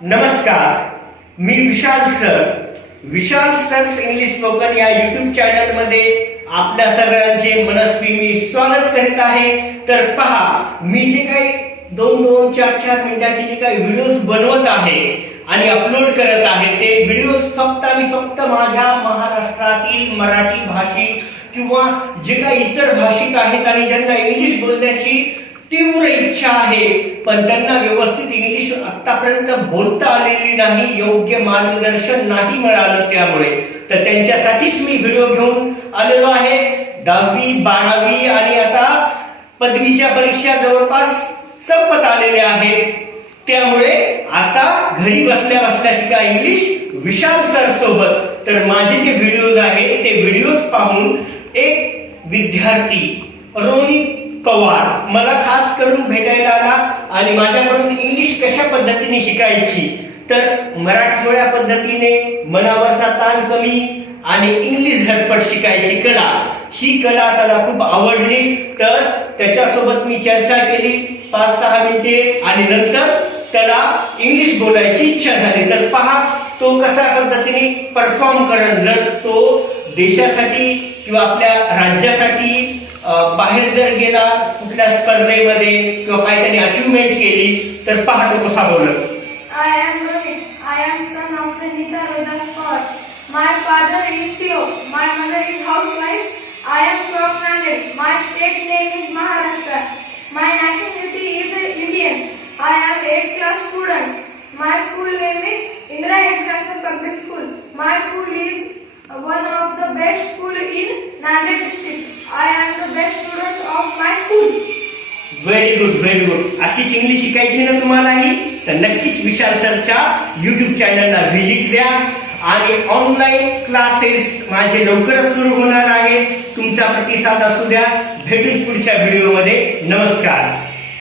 नमस्कार, मी विशाल सर्स English spoken या युट्यूब चॅनल मध्ये आपल्या सर्वांचे मनस्वी मी स्वागत करीत आहे। तर पहा, मी जे काही 2-2, 4-4 मिनिटाचे जे काही व्हिडिओज बनवत आहे आणि अपलोड करत आहे, ते व्हिडिओज फक्त आणि फक्त माझ्या महाराष्ट्रातील मराठी भाषिक किंवा जे काही इतर भाषिक आहेत आणि ज्यांना इंग्लिश बोलण्याची तीव्र इच्छा आहे, पण त्यांना व्यवस्थित इंग्लिश आतापर्यंत बोलता आलेली नाही, योग्य मार्गदर्शन नाही मिळालं, त्यामुळे तर त्यांच्यासाठीच मी व्हिडिओ घेऊन आलेलो आहे। 10वी 12वी आणि आता पदवीच्या परीक्षा जवळपास संपत आलेल्या आहेत, त्यामुळे आता घरी बसल्या बसल्या शिका इंग्लिश विशाल सर सोबत। तर माझे जे व्हिडिओज आहेत ते व्हिडिओज पाहून एक विद्यार्थी रोहित पवार मला खास करून भेटायला आला आणि माझ्याकडून इंग्लिश कशा पद्धतीने शिकायची, तर मराठमोळ्या पद्धतीने मनावरचा ताण कमी आणि इंग्लिश झटपट शिकायची कला, ही कला त्याला खूप आवडली। तर त्याच्यासोबत मी चर्चा केली 5-6 मिनिटे आणि नंतर त्याला इंग्लिश बोलायची इच्छा झाली। तर पहा तो कशा पद्धतीने परफॉर्म करेल, जर तो देशासाठी किंवा आपल्या राज्यासाठी बाहेर जर गेला कुठल्या स्पर्धेमध्ये किंवा काही त्यांनी अचीवमेंट केली, तर पहा तो कसा बोलत। I am Rohit. I am son of Nita Rohidas Kaur. My father is CEO. My mother is housewife. I am from Nanded. My state name is Maharashtra. My nationality is Indian. I am 8th class student. My school name is Indira International Public School. My school is one of the best school in Nanded district. I am the best student of my school. Very good. अशीच English शिकायची ना तुम्हालाही, तर नक्कीच विशाल सरच्या YouTube चॅनलला visit द्या आणि online classes माझे लवकरच सुरू होणार आहे। तुमचा प्रतिसाद असू द्या। भेटू पुढच्या व्हिडिओमध्ये। नमस्कार।